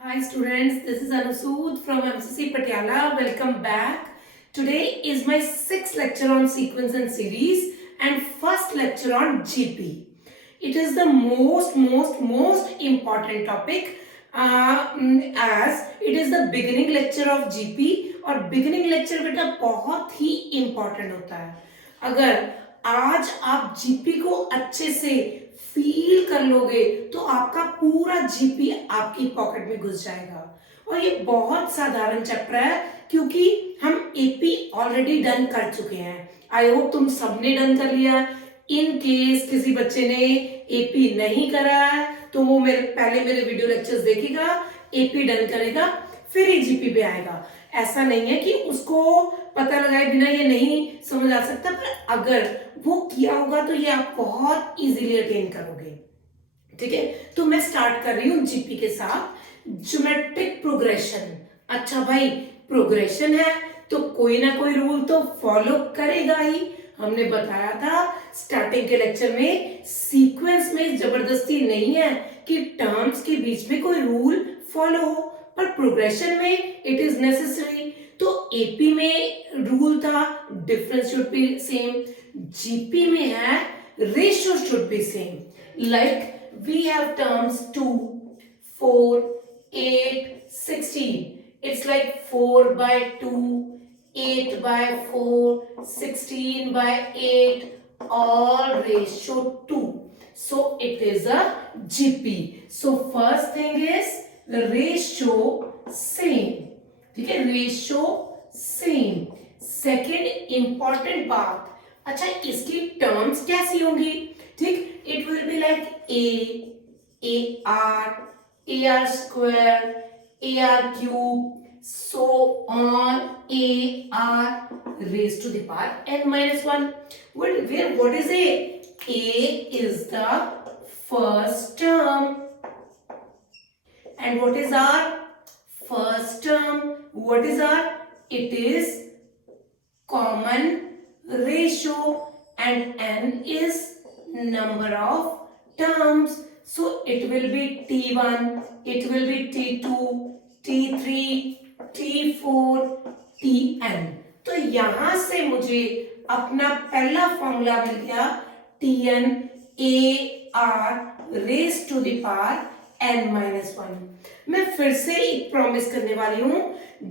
Hi students, this is Anusud from MCC Patiala. Welcome back. Today is my sixth lecture on sequence and series and first lecture on GP. It is the most important topic as it is the beginning lecture of GP और beginning lecture बेटा बहुत ही important होता है. अगर आज आप GP को अच्छे से फील कर लोगे तो आपका पूरा जीपी आपकी पॉकेट में घुस जाएगा. और ये बहुत साधारण चैप्टर है क्योंकि हम एपी ऑलरेडी डन कर चुके हैं. आई होप तुम सबने डन कर लिया. इन केस किसी बच्चे ने एपी नहीं करा है तो वो पहले मेरे वीडियो लेक्चर्स देखेगा, एपी डन करेगा, फिर ही जीपी पे आएगा. ऐसा नहीं है कि उसको पता लगाए बिना ये नहीं समझ आ सकता, पर अगर वो किया होगा तो ये आप बहुत इजीली अटेन करोगे. ठीक है, तो मैं स्टार्ट कर रही हूं जीपी के साथ ज्योमेट्रिक प्रोग्रेशन. अच्छा भाई, प्रोग्रेशन है तो कोई ना कोई रूल तो फॉलो करेगा ही. हमने बताया था स्टार्टिंग के लेक्चर में सीक्वेंस में जबरदस्ती नहीं है कि टर्म्स के बीच में कोई रूल फॉलो हो, पर प्रोग्रेशन में इट इज नेसेसरी. तो एपी में रूल था difference should be same, GP में है ratio should be same. Like we have terms 2, 4, 8, 16. It's like 4 by 2, 8 by 4, 16 by 8, all ratio 2. So it is a GP. So first thing is ratio same. ठीक है, ratio same. Second important बात, अच्छा इसकी terms कैसी होंगी? ठीक, it will be like A R square, A R cube, so on A R raise to the power n minus 1. What is a? A is the first term. And what is our first term? What is our? It is common ratio and n is number of terms. So it will be T1, it will be T2, T3, T4, Tn. तो यहां से मुझे अपना पहला formula मिल गया Tn AR raise to the power n minus 1. मैं फिर से एक प्रॉमिस करने वाली हूं,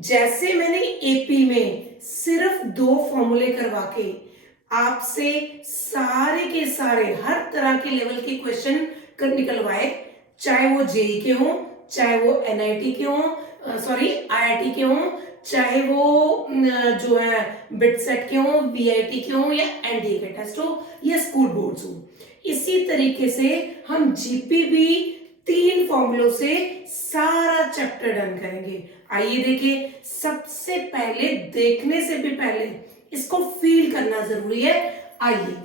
जैसे मैंने एपी में सिर्फ 2 फॉर्मूले करवा के आपसे सारे के सारे हर तरह के लेवल के क्वेश्चन कर निकलवाए, चाहे वो जेई के हों, चाहे वो एनआईटी के हों, सॉरी आईआईटी के हों, चाहे वो जो है बिट सेट के हों, वीआईटी के हों, या एनडीए के टेस्ट हो, या स्कूल बोर्ड्स हो, इसी तरीके से हम जीपी भी 3 फॉर्मूलों से सारा चैप्टर डन करेंगे. आइए देखिए, सबसे पहले देखने से भी पहले इसको फील करना जरूरी है. आइए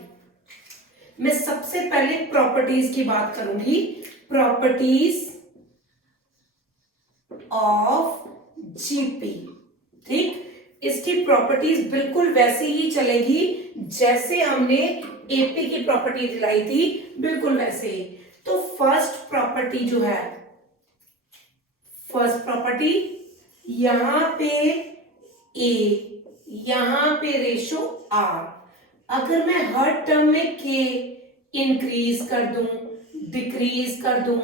मैं सबसे पहले प्रॉपर्टीज की बात करूंगी. Properties of GP. ठीक, इसकी प्रॉपर्टीज बिल्कुल वैसे ही चलेगी जैसे हमने एपी की प्रॉपर्टी दिलाई थी, बिल्कुल वैसे ही. तो फर्स्ट प्रॉपर्टी जो है, फर्स्ट प्रॉपर्टी यहां पे ए, यहां पे रेशो आर. अगर मैं हर टर्म में के इंक्रीज कर दूं, डिक्रीज कर दूं,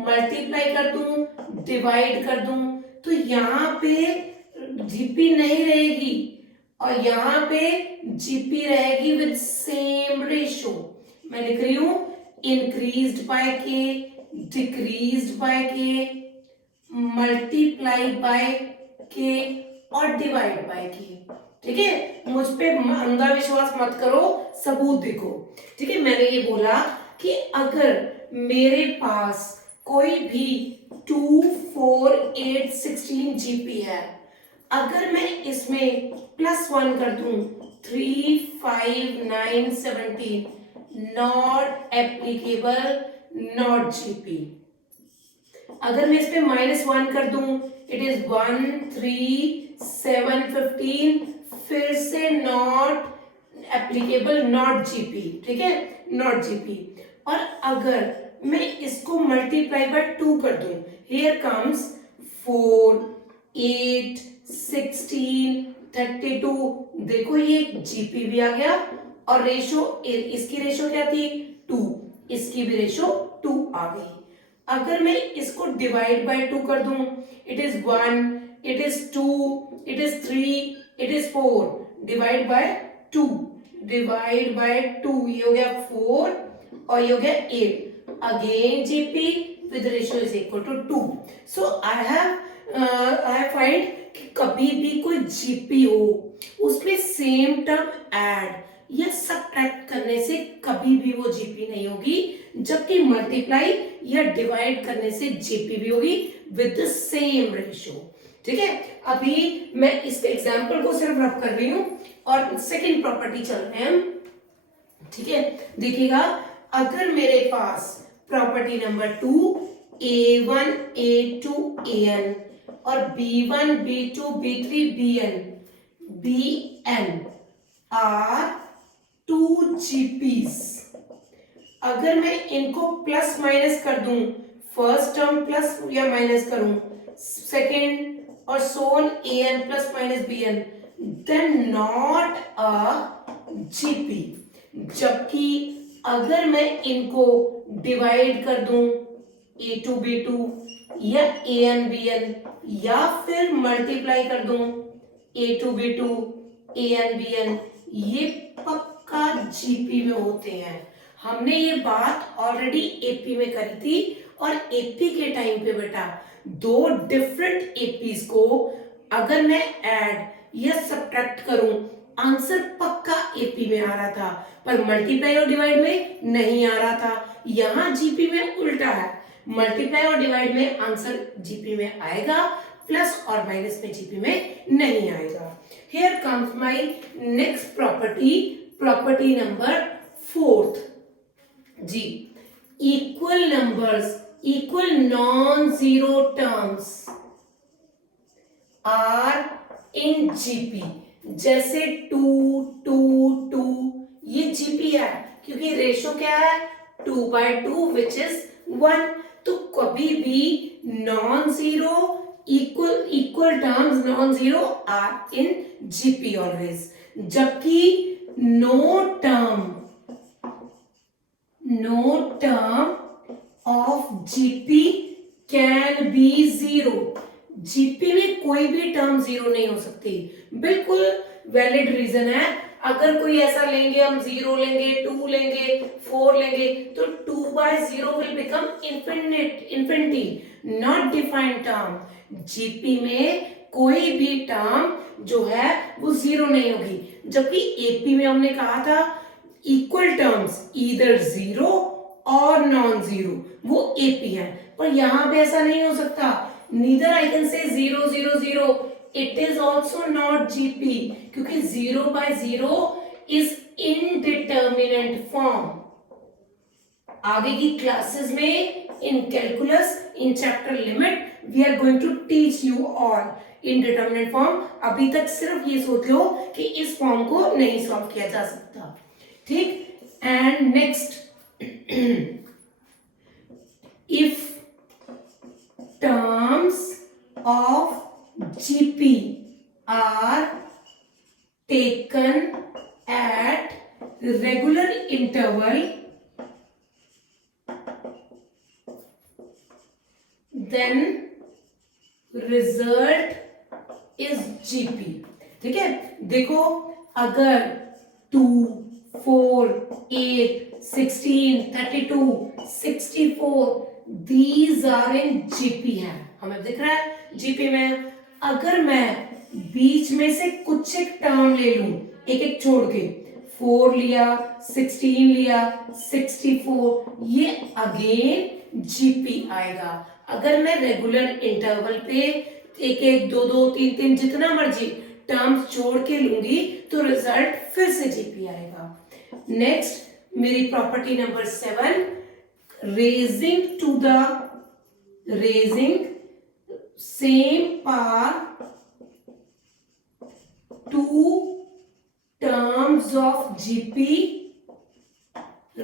मल्टीप्लाई कर दूं, डिवाइड कर दूं, तो यहां पे जीपी नहीं रहेगी और यहां पे जीपी रहेगी विद सेम रेशो. मैं लिख रही हूं increased by k, decreased by k, multiplied by k और divide by k. ठीक है, मुझ पे अंधा विश्वास मत करो, सबूत देखो. ठीक है, मैंने ये बोला कि अगर मेरे पास कोई भी 2, 4, 8, 16 जीपी है, अगर मैं इसमें +1 कर दूं 3, 5, 9, 17, नॉट एप्लीकेबल, नॉट जीपी. अगर मैं इस पे -1 कर दूं, इट इज 1, 3, 7, 15, फिर से नॉट एप्लीकेबल, नॉट जीपी. ठीक है, नॉट जीपी. और अगर मैं इसको मल्टीप्लाई बाय 2 कर दूं, हियर कम्स 4, 8, 16, 32। देखो ये जीपी भी आ गया और रेशो, इसकी रेशो क्या थी 2, इसकी भी रेशो 2 आ गई। अगर मैं इसको डिवाइड बाय 2 कर दूं, it is 1, it is 2, it is 3, it is 4, divide by 2, divide by 2, ये हो गया 4 और ये हो गया 8। Again GP with ratio is equal to 2। So I have find कि कभी भी कोई जीपी हो उसमें सेम टर्म ऐड या सब्ट्रैक्ट करने से कभी भी वो जीपी नहीं होगी, जबकि मल्टीप्लाई या डिवाइड करने से जीपी भी होगी विद द सेम रेशियो। ठीक है, अभी मैं इस एग्जांपल को सिर्फ रफ कर रही हूं और सेकंड प्रॉपर्टी चल रहे हैं हम। ठीक है, देखिएगा, अगर मेरे पास property number 2 a1 a2 an और b1 b2 b3 bn are 2 जीपीस, अगर मैं इनको प्लस माइनस कर दूं, फर्स्ट टर्म प्लस या माइनस करूं, सेकंड और so on an plus minus bn, then not a GP. जबकि अगर मैं इनको डिवाइड कर दूं a2 b2 या an bn या फिर मल्टीप्लाई कर दूं a2 b2 an bn, ये पक्का जीपी में होते हैं। हमने ये बात ऑलरेडी एपी में करी थी और एपी के टाइम पे बेटा दो डिफरेंट एपीज को अगर मैं ऐड या सब्ट्रैक्ट करूं, आंसर पक्का एपी में आ रहा था, पर मल्टीप्लाई और डिवाइड में नहीं आ रहा था। यहां जीपी में उल्टा है, मल्टीप्लाई और डिवाइड में आंसर जीपी में आएगा, प्लस और माइनस में जीपी में नहीं आएगा। Here comes my next property, property number 4th ji, equal numbers, equal non-zero terms are in GP। जैसे 2 2 2 ये जीपी है क्योंकि रेशो क्या है 2/2 विच इज 1। तो कभी भी non zero equal terms non zero are in GP always, जबकि no term of GP can be zero. GP में कोई भी टर्म जीरो नहीं हो सकती। बिल्कुल वैलिड रीजन है। अगर कोई ऐसा लेंगे, हम 0 लेंगे, 2 लेंगे, 4 लेंगे, तो 2/0 will become infinity, not defined term. GP में कोई भी टर्म जो है वो जीरो नहीं होगी, जबकि एपी में हमने कहा था इक्वल टर्म्स ईदर जीरो और नॉन जीरो, वो एपी है। पर यहां पे ऐसा नहीं हो सकता। Neither I can say 0 0 0, it is also not GP क्योंकि 0/0 is indeterminate form। आगे की क्लासेस में in calculus, in chapter limit, we are going to teach you all indeterminate form. अभी तक सिर्फ ये सोच लो कि इस फॉर्म को नहीं सॉल्व किया जा सकता। ठीक, and next, if terms of GP are taken at regular interval, then result is GP। ठीक है, देखो, अगर 2 4 8 16 32 64 these are in GP है, हमें दिख रहा है जीपी में। अगर मैं बीच में से कुछ एक टर्म ले लूं, एक एक छोड़ के, 4 लिया, 16 लिया, 64, ये अगेन जीपी आएगा। अगर मैं रेगुलर इंटरवल पे एक एक 2 2 3 3 जितना मर्जी टर्म्स जोड़ के लूंगी तो रिजल्ट फिर से जीपी आएगा। नेक्स्ट मेरी property number 7, raising same power two terms of GP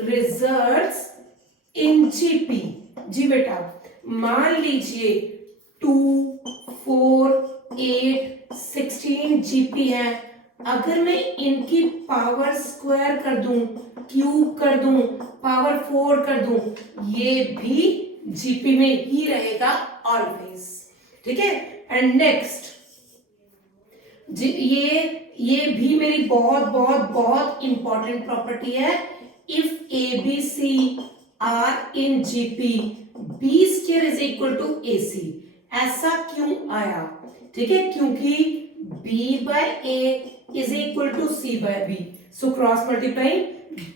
results in GP। जी बेटा, मान लीजिए 2 जीपी है, अगर मैं इनकी पावर स्क्वायर कर दूं, क्यूब कर दूं, पावर 4 कर दूं, ये भी जीपी में ही रहेगा ऑलवेज। ठीक है। एंड नेक्स्ट ये भी मेरी बहुत बहुत बहुत इंपॉर्टेंट प्रॉपर्टी है। If A B C are in GP, B square is equal to A C. ऐसा क्यों आया? ठीक है, क्योंकि b by A is equal to C by B, so cross multiplying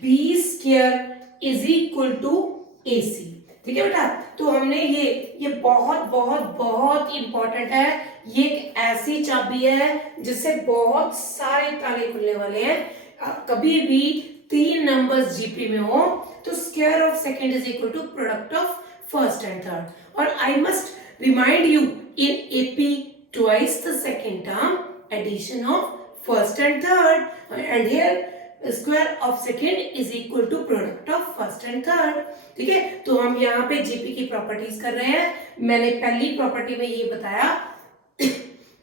B square is equal to A C. ठीक है बेटा, तो हमने ये बहुत बहुत बहुत इंपॉर्टेंट है। ये एक ऐसी चाबी है जिससे बहुत सारे ताले खुलने वाले हैं। कभी भी 3 नंबर्स जीपी में हो तो square of second is equal to product of first and third. और I must remind you, in AP twice the second term, addition of first and third, and here square of second is equal to product of first and third. ठीक है, तो हम यहाँ पे GP की properties कर रहे हैं। मैंने पहली प्रॉपर्टी में ये बताया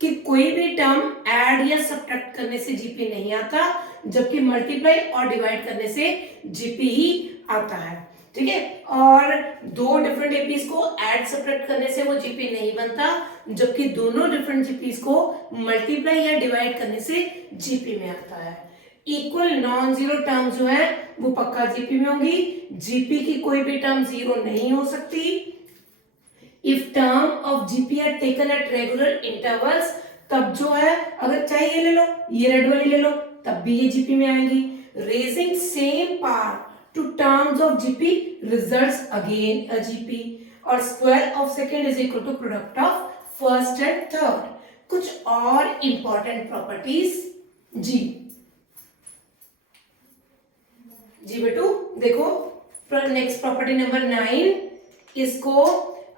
कि कोई भी टर्म ऐड या सब्ट्रैक्ट करने से जीपी नहीं आता, जबकि मल्टीप्लाई और डिवाइड करने से जीपी ही आता है। ठीक है, और दो डिफरेंट एपीज को ऐड सब्ट्रैक्ट करने से वो जीपी नहीं बनता, जबकि दोनों डिफरेंट जीपीज को मल्टीप्लाई या डिवाइड करने से जीपी में आता है। इक्वल नॉन जीरो टर्म जो है वो पक्का जीपी में होगी। जीपी की कोई भी टर्म जीरो नहीं हो सकती। If term of GP are taken at regular intervals, तब जो है, अगर चाहे ये ले लो, ये रेड वाली ले लो, तब भी ये जीपी में आएंगी। Raising same power to terms of GP results again a GP, और square of second is equal to product of first and third. कुछ और इंपॉर्टेंट प्रॉपर्टीज जी बेटू देखो, नेक्स्ट प्रॉपर्टी नंबर 9, इसको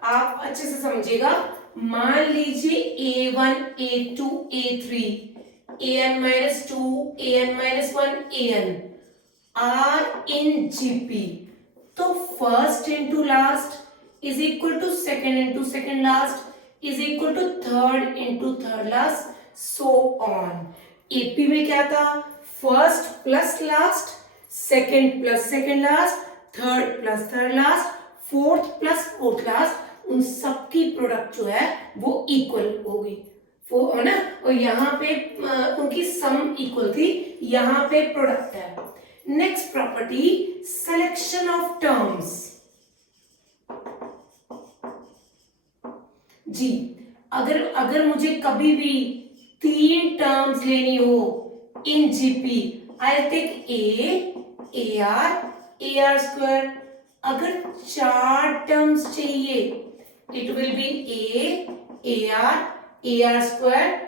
आप अच्छे से समझिएगा। मान लीजिए a1 a2 a3 an-2 an-1 an are in GP, तो first into last is equal to second into second last is equal to third into third last, so on. AP में क्या था? First plus last, second plus second last, third plus third last, fourth plus fourth last, उन सबकी product जो है वो equal होगी, वो है ना। और यहाँ पे उनकी सम इक्वल थी, यहाँ पे प्रोडक्ट है। Next property, selection of terms. जी, अगर मुझे कभी भी 3 टर्म्स लेनी हो in GP, I take A R square. अगर 4 टर्म्स चाहिए, it will be A R square,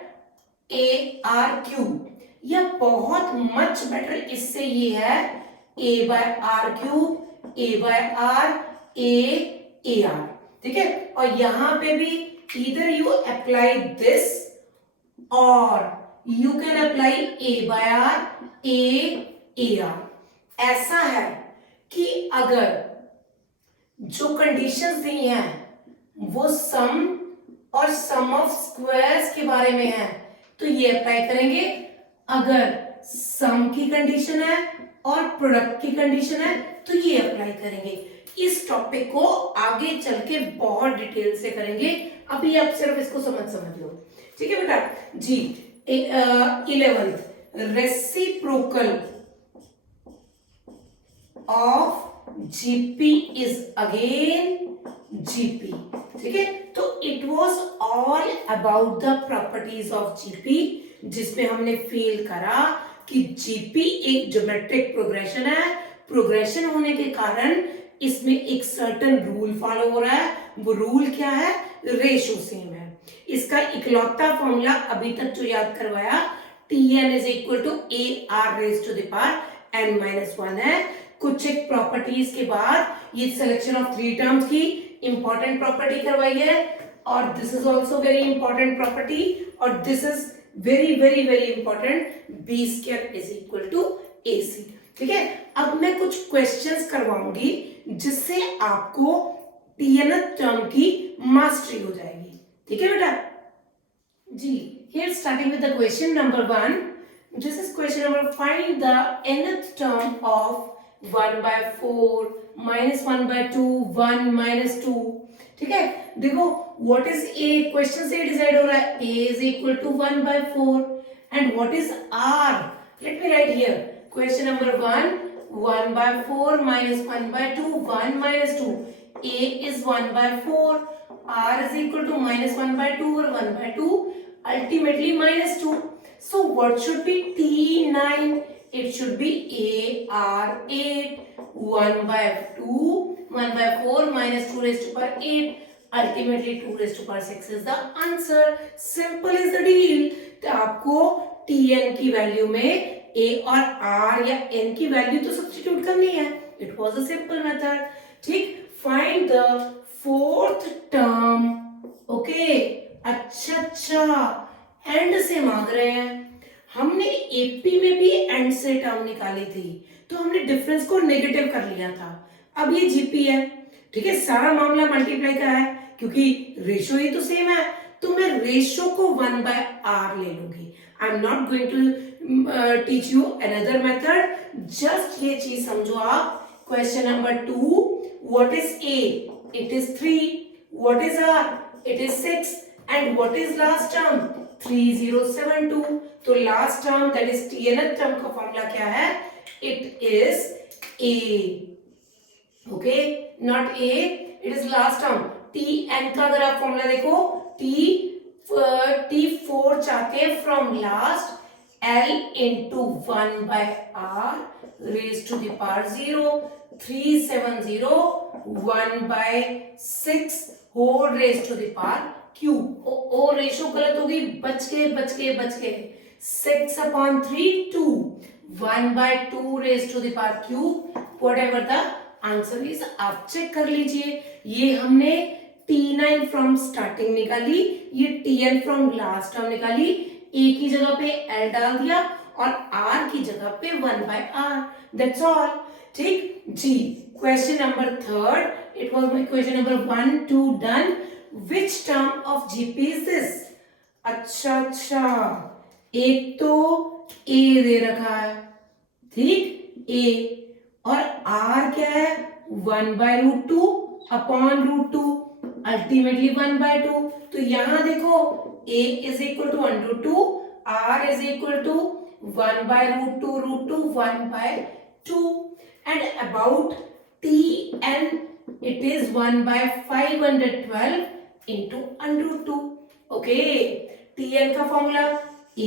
A R cube, या बहुत मच बेटर इससे ये है A by R cube, A by R, A R. ठीक है, और यहां पे भी either you apply this or you can apply a by r, a r। ऐसा है कि अगर जो कंडीशंस दी हैं वो सम और सम ऑफ स्क्वायर्स के बारे में है, तो ये अप्लाई करेंगे। अगर सम की कंडीशन है और प्रोडक्ट की कंडीशन है तो ये अप्लाई करेंगे। इस टॉपिक को आगे चल के बहुत डिटेल से करेंगे, अभी आप सिर्फ इसको समझ लो। ठीक है बेटा जी। 11th, reciprocal of GP is again GP. ठीक है, तो it was all about the properties of GP, जिसमें हमने फील करा कि जीपी एक ज्योमेट्रिक प्रोग्रेशन है। प्रोग्रेशन होने के कारण इसमें एक सर्टेन रूल फॉलो हो रहा है। वो रूल क्या है? रेशो सेम है। इसका इकलौता फॉर्मूला अभी तक जो याद करवाया, Tn is equal to A R raise to the power n-1 है। कुछ एक प्रॉपर्टीज के बाद ये सिलेक्शन ऑफ 3 टर्म्स की इंपॉर्टेंट प्रॉपर्टी करवाई है, और this is also very important property, और this is very very very important, B square is equal to A C. ठीक है, अब मैं कुछ क्वेश्चंस करवाऊंगी जिससे आपको Tn टर्म की मास्टरी हो जाएगी। ठीक है बेटा जी। here starting with the question number 1. This is question number, find the nth term of 1 by 4 minus 1 by 2 1 minus 2. ठीक है, देखो what is a, क्वेश्चन से डिसाइड हो रहा है a is equal to 1 by 4 and what is r. Let me write here question number 1, 1 by 4 minus 1 by 2 1 minus 2. a is 1 by 4, r is equal to minus 1 by 2 or 1 by 2, ultimately minus 2. So what should be T9? It should be AR8. 1 by 2, 1 by 4 minus 2 raised to power 8. Ultimately 2 raised to power 6 is the answer. Simple is the deal. तो आपको Tn की value में A और R या N की value तो substitute करनी है. It was a simple method. ठीक. Find the fourth term. Okay. अच्छा एंड से मांग रहे हैं. हमने एपी में भी एंड से टर्म निकाली थी तो हमने डिफरेंस को नेगेटिव कर लिया था. अब ये जीपी है. ठीक है, सारा मामला मल्टीप्लाई का है क्योंकि रेशो ही तो सेम है तो मैं रेशो को 1 by r ले लूंगी. I am not going to teach you another method. Just ये चीज समझो आप. Question number 2, what is a? It is 3. What is r? It is 6. and what is last term? 3072. तो last term that is tnth term का formula क्या है? It is a. Okay, not a. It is last term. tn का अगर आप formula देखो t4 चाहते हैं from last l into 1 by r raised to the power 0. 370 1 by 6 whole raised to the power Q. ओ ratio गलत होगी. बच गए 6 upon 3 2. 1 by 2 raised to the power cube. whatever the answer is आप check कर लीजिए. ये हमने T9 from starting निकाली, ये Tn from last term निकाली. A की जगह पे L डाल दिया और R की जगह पे 1 by R. That's all. ठीक जी. Question number 3. It was my question number 1 2 done. Which term of GP is this? अच्छा एक तो A दे रखा है. ठीक, A और R क्या है? 1 by root 2 upon root 2 ultimately 1 by 2. तो यहां देखो A is equal to 1 root 2, R is equal to 1 by root 2 1 by 2. And about Tn, it is 1 by 512 into under root 2. Okay, Tn का formula A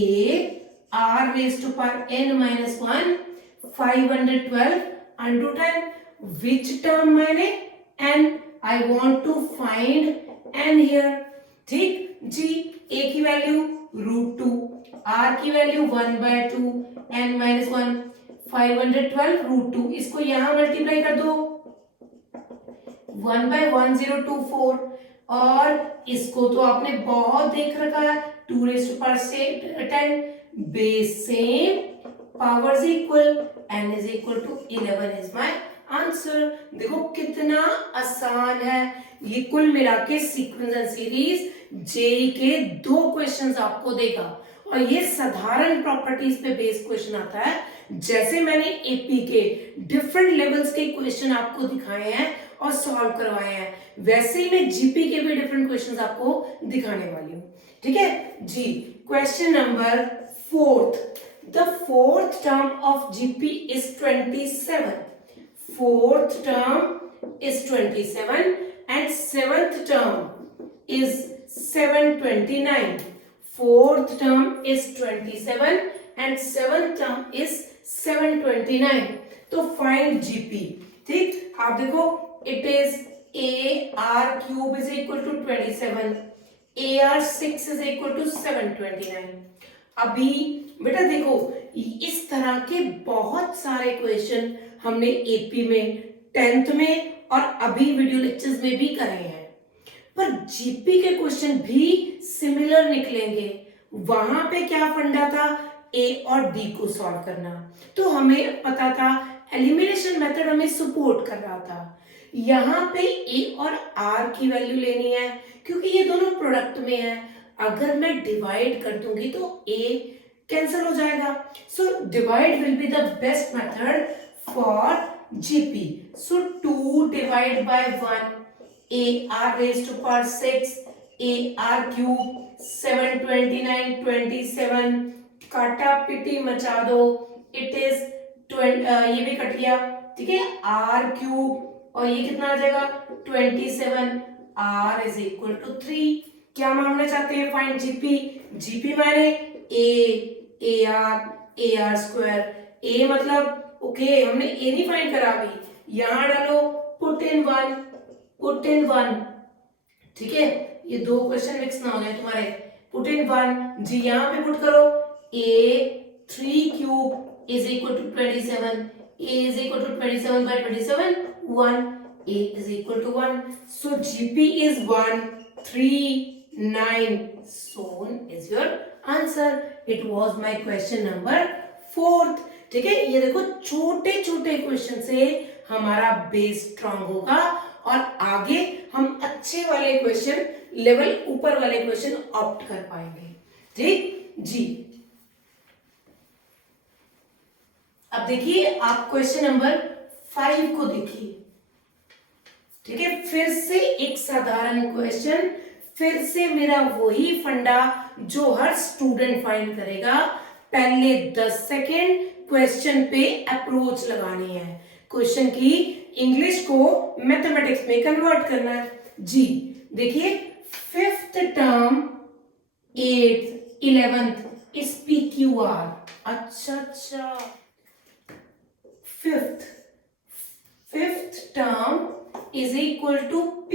R raised to power n minus 1 512 under root n. Which term मैंने? n. I want to find n here. ठीक जी. A की value root 2, R की value 1 by 2 n minus 1 512 root 2. इसको यहां multiply कर दो 1 by 1024 और इसको तो आपने बहुत देख रखा है. 2 raised to power 10 base same powers equal n is equal to 11 is my answer. देखो कितना आसान है. ये कुल मिला के सीक्वेंस एंड सीरीज जेई के 2 क्वेश्चंस आपको देगा और ये साधारण प्रॉपर्टीज पे बेस्ड क्वेश्चन आता है. जैसे मैंने एपी के डिफरेंट लेवल्स के क्वेश्चन आपको दिखाए हैं और सॉल्व करवाए हैं वैसे ही मैं जीपी के भी डिफरेंट क्वेश्चंस आपको दिखाने वाली हूँ. ठीक है जी. Question number 4. The fourth term of GP is 27. Fourth term is 27 and seventh term is 729. Fourth term is 27 and seventh term is 729. तो फाइंड जीपी. ठीक, आप देखो it is AR cube is equal to 27, AR6 is equal to 729. अभी बेटा देखो इस तरह के बहुत सारे क्वेश्चन हमने एपी में 10th में और अभी वीडियो लेक्चर्स में भी करे हैं पर जीपी के क्वेश्चन भी सिमिलर निकलेंगे. वहां पे क्या फंडा था? ए और डी को सॉल्व करना. तो हमें पता था एलिमिनेशन मेथड हमें सपोर्ट कर रहा था. यहाँ पे ए और आर की वैल्यू लेनी है क्योंकि ये दोनों प्रोडक्ट में है. अगर मैं डिवाइड कर दूंगी तो a कैंसिल हो जाएगा. So divide will be the best method for GP. So 2 divide by 1, AR raised to power 6, AR cube, 7 29 27, काटा पिटी मचा दो. इट इज ये भी कट गया. ठीक है, R क्यूब और ये कितना आ जाएगा 27. R is equal to 3. क्या मांगना चाहते हैं? Find GP. GP माने AR स्क्वायर. A मतलब ओके, हमने A नहीं फाइंड करा अभी. यहां डालो पुट इन 1. ठीक है, ये दो क्वेश्चन मिक्स ना हो जाए तुम्हारे. पुट इन 1 जी, यहां पे पुट करो. A 3 cube is equal to 27. A is equal to 27 by 27, 1. A is equal to 1. So GP is 1, 3, 9. So is your answer. It was my question number 4. ठीक है, ये देखो छोटे छोटे क्वेश्चन से हमारा बेस स्ट्रांग होगा और आगे हम अच्छे वाले क्वेश्चन, लेवल ऊपर वाले क्वेश्चन ऑप्ट कर पाएंगे. ठीक जी. अब देखिए आप क्वेश्चन नंबर 5 को देखिए. ठीक है, फिर से एक साधारण क्वेश्चन, फिर से मेरा वही फंडा जो हर स्टूडेंट फाइंड करेगा. पहले 10 सेकेंड क्वेश्चन पे अप्रोच लगानी है. क्वेश्चन की इंग्लिश को मैथमेटिक्स में कन्वर्ट करना है जी. देखिए 5th term 8th 11th is PQR. अच्छा, fifth term is equal to P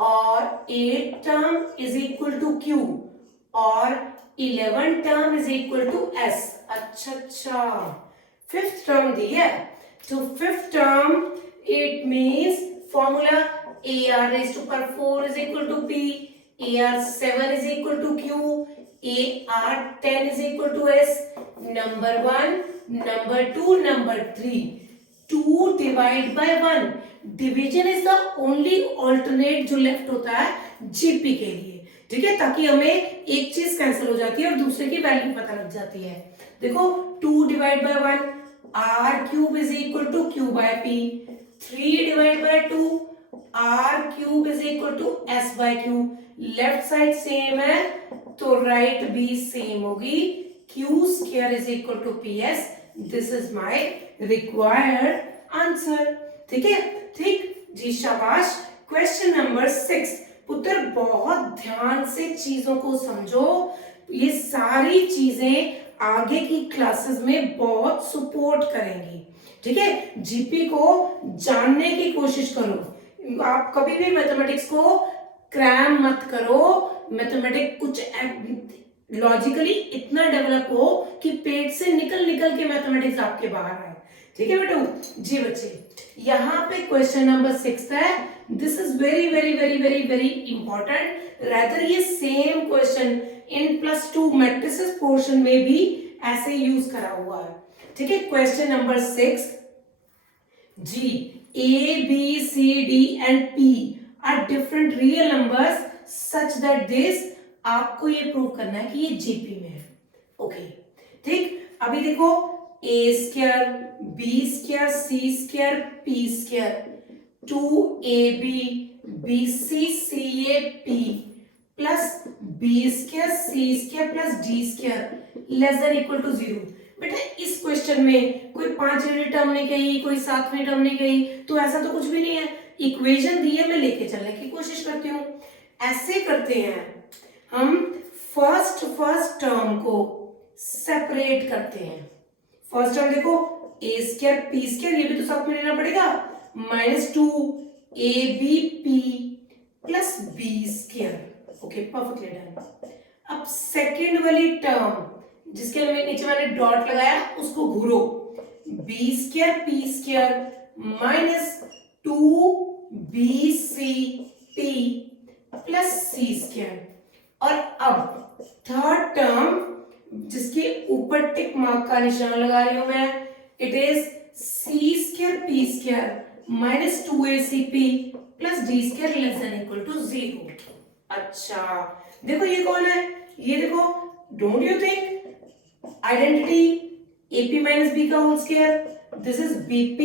और 8th term is equal to Q और 11th term is equal to S. अच्छा, 5th term दी है तो 5th term it means formula AR raised to power 4 is equal to P, AR 7 is equal to Q, AR 10 is equal to S. Number 1, number 2, number 3. 2 divide by 1. Division is the only alternate जो left होता है GP के लिए. ठीक है, ताकि हमें एक चीज कैंसिल हो जाती है और दूसरे की वैल्यू पता लग जाती है. देखो 2 divide by 1, R cube is equal to Q by P. 3 divide by 2, R cube is equal to S by Q. Left side same है तो राइट भी सेम होगी. Q square is equal to PS. This is my required answer. ठीक है, ठीक जी, शाबाश. Question number 6. पुत्र बहुत ध्यान से चीजों को समझो. ये सारी चीजें आगे की क्लासेस में बहुत सपोर्ट करेंगी. ठीक है, जीपी को जानने की कोशिश करो. आप कभी भी मैथमेटिक्स को क्रैम मत करो. मैथमेटिक्स कुछ लॉजिकली इतना डेवलप हो कि पेट से निकल के मैथमेटिक्स आपके बाहर आए. ठीक है बेटू जी. बच्चे यहाँ पे क्वेश्चन नंबर 6 है. This is very very very very very important. Rather ये same question in +2 matrices portion में भी ऐसे यूज करा हुआ है. ठीक है, क्वेश्चन नंबर 6 जी. A, B, C, D and P are different real numbers such that this, आपको ये प्रूव करना है कि ये जीपी में है. ओके, ठीक. अभी देखो A square, B square, C square, P square, 2AB BC CA P plus B square C square plus D square less than equal to 0. बेटा इस क्वेश्चन में कोई 5वीं टर्म नहीं गई, कोई 7वीं टर्म नहीं गई, तो ऐसा तो कुछ भी नहीं है. इक्वेशन दी है, मैं लेके चलने की कोशिश करती हूँ. ऐसे करते हैं हम. फर्स्ट टर्म को सेपरेट करते हैं. फर्स्ट टर्म देखो A स्क्वायर P स्क्वायर, ये भी तो साथ में लेना पड़ेगा. -2ABP plus B square. Okay, perfectly done. अब सेकेंड वाली टर्म जिसके लिए नीचे मैंने डॉट लगाया उसको घूरो. B square P square minus 2BCP plus C square. और अब थर्ड टर्म जिसके ऊपर टिक मार्क का निशान लगा रही हूं मैं. It is C square P square minus 2ACP plus D square less than equal to 0. अच्छा, देखो ये कौन है, ये देखो, don't you think identity AP minus B का whole square, this is BP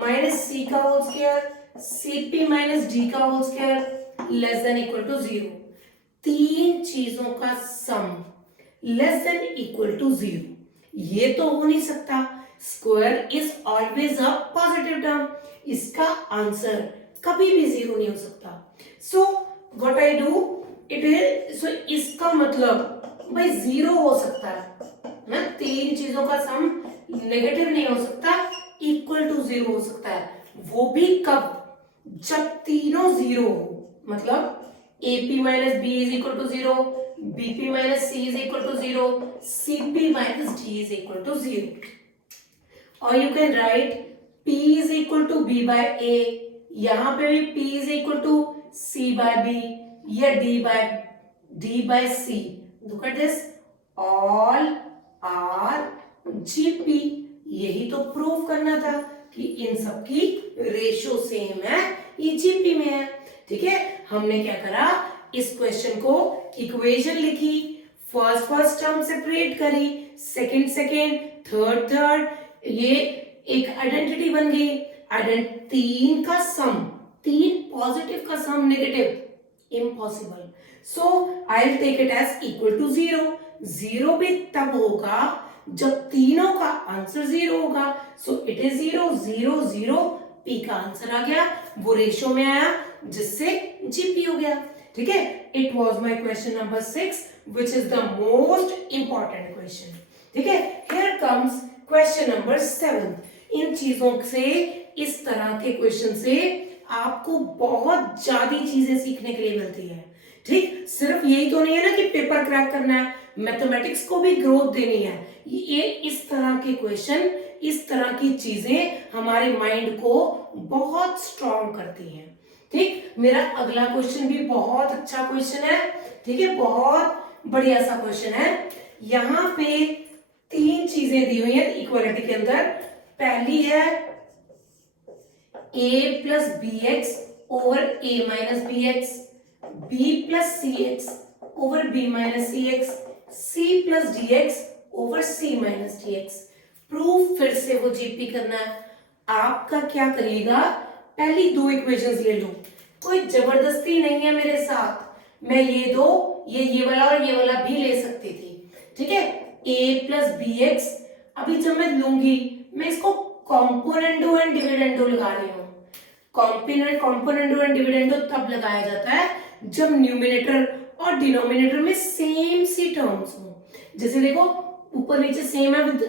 minus C का whole square, CP minus D का whole square less than equal to 0। तीन चीजों का sum less than equal to 0, ये तो हो नहीं सकता। Square is always a positive term, इसका आंसर कभी भी 0 नहीं हो सकता। So what I do, it is, so इसका मतलब भाई 0 हो सकता है ना, तीन चीजों का सम नेगेटिव नहीं हो सकता, इक्वल टू 0 हो सकता है। वो भी कब, जब तीनों 0 हो, मतलब AP minus B is equal to 0, BP minus C is equal to 0, CP minus D is equal to 0। और you can write P is equal to B by A, यहां पे भी P is equal to C by B या D by C। Look at this, all are GP। यही तो prove करना था कि इन सब की रेशियो सेम है, ये GP में है। ठीक है, हमने क्या करा, इस क्वेश्चन को इक्वेशन लिखी, फर्स्ट टर्म सेपरेट करी, सेकंड थर्ड, ये एक आइडेंटिटी बन गई। तीन का सम, तीन पॉजिटिव का sum negative, impossible. So I will take it as equal to 0। 0 भी तब होगा जब तीनों का आंसर 0 होगा। सो इट इज 0 0 0, P का आंसर आ गया, वो रेशियो में आया जिससे GP हो गया। ठीक है, it was my question number 6 which is the most important question. ठीक है, हियर कम्स क्वेश्चन नंबर 7। इन चीजों से, इस तरह के क्वेश्चन से आपको बहुत ज्यादा चीजें सीखने के लिए मिलती है। ठीक, सिर्फ यही तो नहीं है ना कि पेपर क्रैक करना है, मैथमेटिक्स को भी ग्रोथ देनी है। ये इस तरह के क्वेश्चन, इस तरह की चीजें हमारे माइंड को बहुत स्ट्रॉन्ग करती हैं। ठीक, मेरा अगला क्वेश्चन भी बहुत अच्छा क्वेश्चन है। ठीक है, बहुत बढ़िया सा क्वेश्चन है। यहां पे तीन चीजें दी हुई हैं इक्वालिटी के अंदर। पहली है a plus B X over a minus B X, b plus C X over b minus C X, c plus D X over c minus D X. Proof फिर से वो GP करना है। आपका क्या करिएगा, पहली दो इक्वेशंस ले लो, कोई जबरदस्ती नहीं है मेरे साथ, मैं ये दो, ये वाला और ये वाला भी ले सकती थी। ठीक है, a प्लस बी एक्स, अभी जब मैं लूंगी, मैं इसको कॉम्पोनेंडो एंड डिविडेंडो लगा रही हूँ। कॉम्पोनेंडो एंड डिविडेंडो तब लगाया जाता है जब न्यूमिनेटर और डिनोमिनेटर में सेम सी टर्म्स हो। जैसे देखो, ऊपर नीचे सेम है विद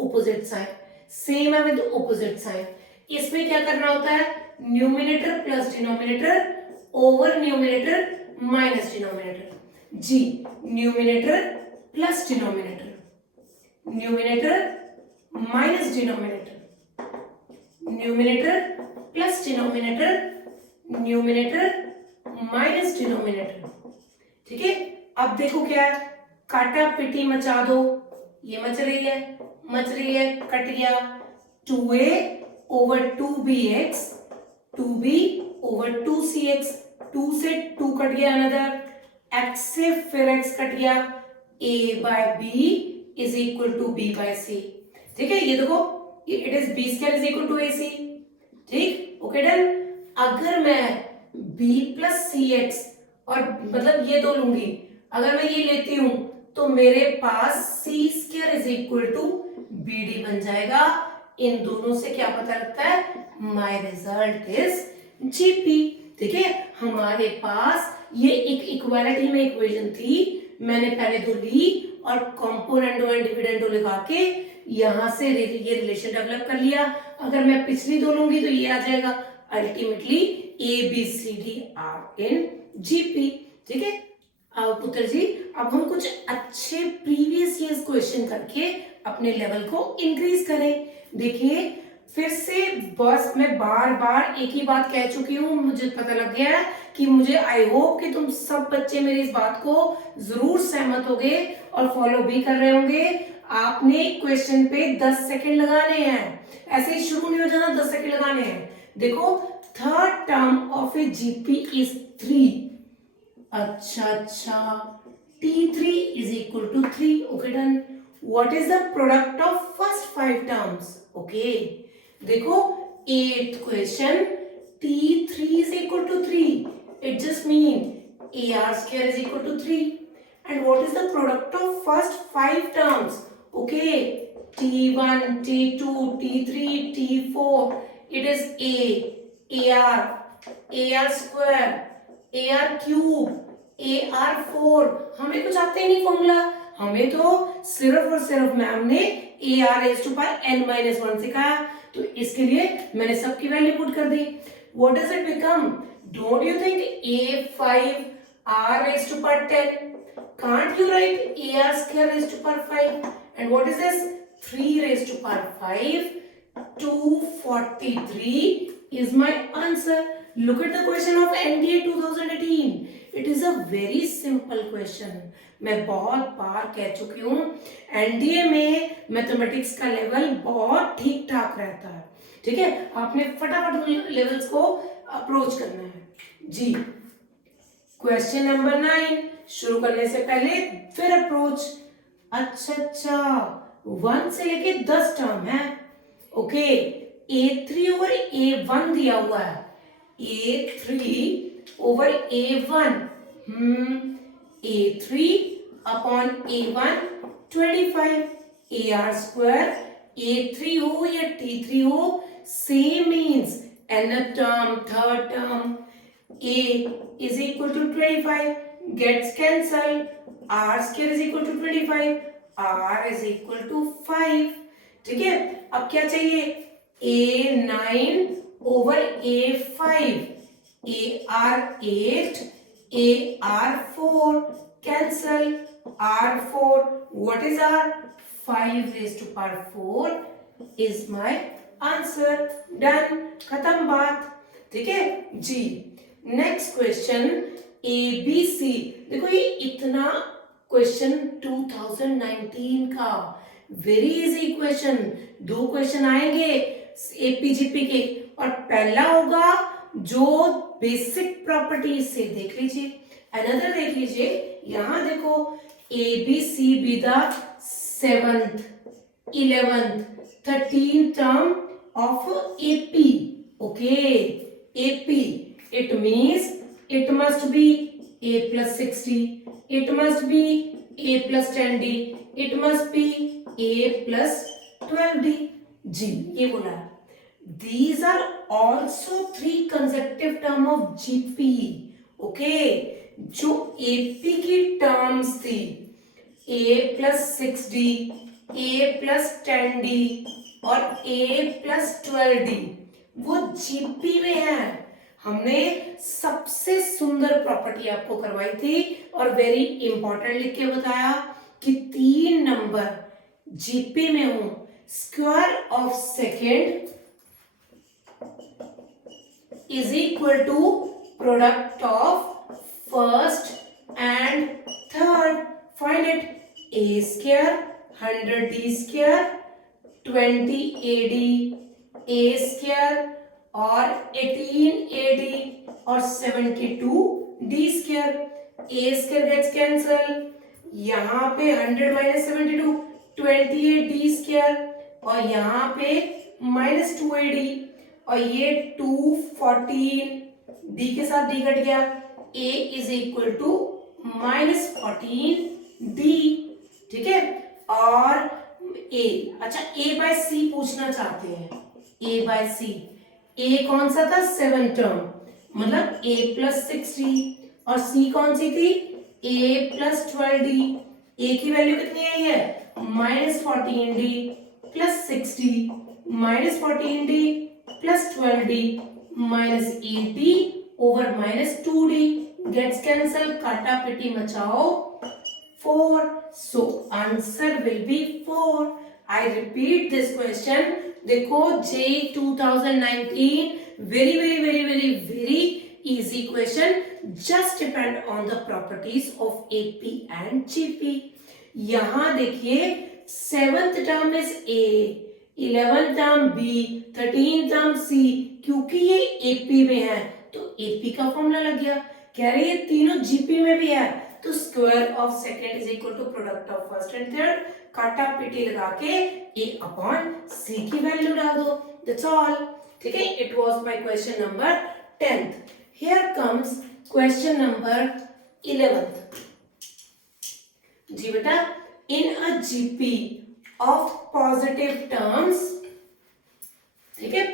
ऑपोजिट साइन, सेम है विद ऑपोजिट साइन। इसमें क्या करना होता है, numerator plus denominator over numerator minus denominator. जी, numerator plus denominator, numerator minus denominator, numerator plus denominator, numerator minus denominator. ठीक है, अब देखो क्या है, काटा पिटी मचा दो, ये मच रही है, कट गया। 2a over 2bx, 2b over 2cx, 2 से 2 कट गया, अनदर x से फिर x कट गया, a by b is equal to b by c। ठीक है, ये देखो, it is b square is equal to ac। ठीक, ओके डन। अगर मैं b प्लस सी एक्स, और मतलब ये दो लूंगी, अगर मैं ये लेती हूं तो मेरे पास C square is equal to B D बन जाएगा। इन दोनों से क्या पता लगता है, माय रिजल्ट इज जीपी। ठीक है, हमारे पास ये एक इक्वालिटी में इक्वेशन थी, मैंने पहले दो ली और कॉम्पोनेंडो एंड डिविडेंडो लगा के यहां से ये रिलेशन डेवलप कर लिया। अगर मैं पिछली दो लूंगी तो ये आ जाएगा, ultimately A B C D are in GP. ठीक है, अब पुत्र जी, अब हम कुछ अच्छे प्रीवियस ईयर्स क्वेश्चन करके अपने लेवल को इंक्रीज करें। देखिए, फिर से बस मैं बार बार एक ही बात कह चुकी हूँ, मुझे पता लग गया है कि मुझे, आई होप कि तुम सब बच्चे मेरी इस बात को जरूर सहमत होंगे और फॉलो भी कर रहे होंगे। आपने क्वेश्चन पे 10 सेकंड लगाने हैं, ऐसे ही शुरू नहीं हो जाना, 10 सेकंड लगाने हैं। देखो, third term of A GP is 3, अच्छा, T3 is equal to 3. Okay, done. What is the product of first 5 terms? Okay. देखो 8th question, T3 is equal to 3. It just means AR square is equal to 3. And what is the product of first 5 terms? Okay. T1, T2, T3, T4. It is AR square, AR cube, AR4. हमें कुछ आता ही नहीं formula, हमें तो सिर्फ और सिर्फ ma'am ने AR raised to power n-1 सिखाया, तो इसके लिए मैंने सबकी वैल्यू पुट कर दी. What does it become? Don't you think A5 R raised to power 10? Can't you write AR square raised to power 5? And what is this? 3 raised to power 5. 243 is my answer. Look at the question of NDA 2018. It is a very simple question. मैं बहुत बार कह चुकी हूँ, NDA में mathematics का level बहुत ठीक ठाक रहता है. ठीक है, आपने फटाफट लेवल्स को अप्रोच करना है जी. क्वेश्चन नंबर 9 शुरू करने से पहले फिर अप्रोच. अच्छा 1 से लेके 10 टर्म है. ओके, A3 ओवर A1 दिया हुआ है. A3 over A1. A3 upon A1 25. AR square A3 हो या T3 हो, same means nth term, third term. A is equal to 25. Gets cancelled. R square is equal to 25. R is equal to 5. ठीक है, अब क्या चाहिए? A9 over A5. AR8, AR4, cancel. R4, what is R? 5 raised to power 4 is my answer. Done, खत्म बात. ठीक है जी. Next question ABC. देखो ये इतना क्वेश्चन 2019 का वेरी इजी क्वेश्चन. 2 क्वेश्चन आएंगे एपीजीपी के, और पहला होगा जो बेसिक प्रॉपर्टीज से. देख लीजिए, अनदर देख लीजिए. यहां देखो ABC be the 7th, 11th, 13th term of AP. Okay, AP, it means it must be A plus 60, it must be A plus 10D, it must be A plus 12D. जी, ये बोला. These are also 3 consecutive term of GP. Okay, जो AP की terms थी A plus 6D, A plus 10D और A plus 12D, वो GP में है. हमने सबसे सुंदर प्रॉपर्टी आपको करवाई थी और वेरी इंपॉर्टेंट लिख के बताया कि 3 नंबर जीपी में हो. Square of second is equal to product of first and third. Find it. A square 100D square 20AD A square और 18AD और 72D square. A square gets cancel. यहाँ पे 100 माइनस 72 28D स्क्वायर और यहाँ पे minus 2AD और ये 214D के साथ D कट गया. A is equal to minus 14D. ठीक है, और A. अच्छा, A बाय C पूछना चाहते हैं. A bye C. A कौन सा था? 7 टर्म, मतलब A प्लस 60 और C कौन सी थी? A plus 12D. A की वैल्यू कितनी आई है? Minus 14D plus 60 minus 14D plus 12D minus 8D over minus 2D. Gets cancel. काटा पिटी मचाओ. 4. So answer will be 4. I repeat this question. देखो JEE 2019 very easy question. Just depend on the properties of AP and GP. यहाँ देखिए 7th term is A, 11th term B, 13th term C. क्योंकि ये AP में है तो AP का formula लग गया. कह रही है तीनों जीपी में भी है, तो square of second is equal to product of first and third, काटा पीटी लगा के ए अपॉन सी की वैल्यू डाल दो, दैट्स ऑल। ठीक है, it was my question number 10th। Here comes question number 11th। जी बेटा, in a GP of positive terms, ठीक है,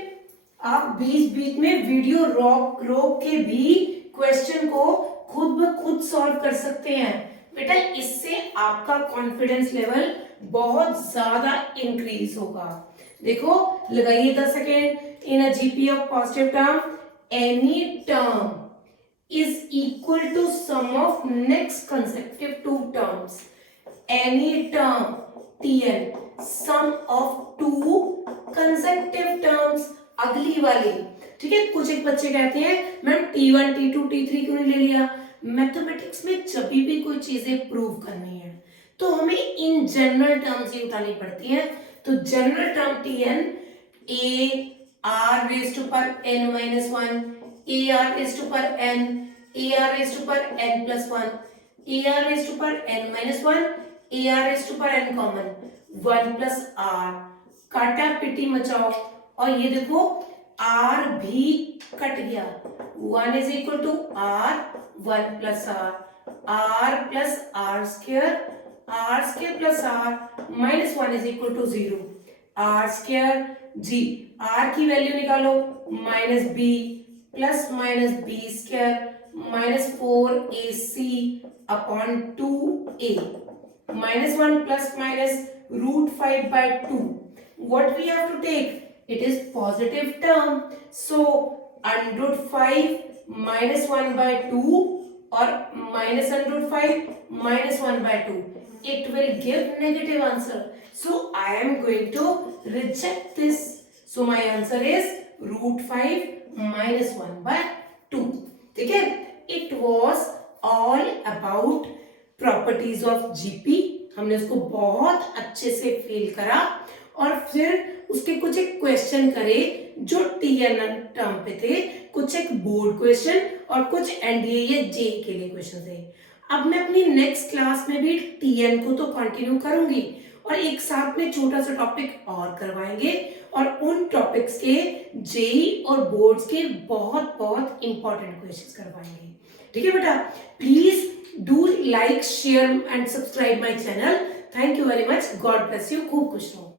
आप बीच बीच में वीडियो रोक रोक के भी क्वेश्चन को खुद ब खुद सॉल्व कर सकते हैं बेटा। इससे आपका कॉन्फिडेंस लेवल बहुत ज्यादा इंक्रीज होगा। देखो, लगाइए 10 second. In a GP of positive term, any term is equal to sum of next consecutive two terms. Any term Tn, sum of two consecutive terms, अगली वाली। ठीक है, कुछ एक बच्चे कहते हैं मैम T1 T2 T3 क्यों नहीं ले लिया। मैथमेटिक्स में जब भी कोई चीजें प्रूव करनी है तो हमें इन जनरल टर्म्स ही उठानी पड़ती हैं। तो general term Tn, a r raised to power n minus 1, ar raised to power n, ar raised to power n plus 1, ar raised to power n minus 1, ar raised to power n common, 1 plus r, काटा पिटी मचाओ, और ये देखो r भी cut गया, 1 is equal to r, 1 plus r plus r square plus r minus 1 is equal to 0, r square जी, r की value निकालो, minus B plus minus B square minus 4ac upon 2a, minus 1 plus minus √5/2। what we have to take? It is positive term, so √5 minus 1/2 or minus √5 minus 1/2, it will give negative answer. So I am going to reject this. So my answer is √5 minus 1/2. ठीक है, it was all about properties of GP। हमने उसको बहुत अच्छे से feel करा और फिर उसके कुछ एक क्वेश्चन करे जो टीएन टर्म पे थे, कुछ एक बोर्ड क्वेश्चन और कुछ एनडीए या जेई के लिए क्वेश्चन थे। अब मैं अपनी नेक्स्ट क्लास में भी टीएन को तो कंटिन्यू करूंगी और एक साथ में छोटा सा टॉपिक और करवाएंगे और उन टॉपिक्स के जेई और बोर्ड्स के बहुत बहुत इंपॉर्टेंट क्वेश्चंस करवाएंगे। ठीक है बेटा, please do like share and subscribe my channel. Thank you very much, God bless you, खूब खुश रहो।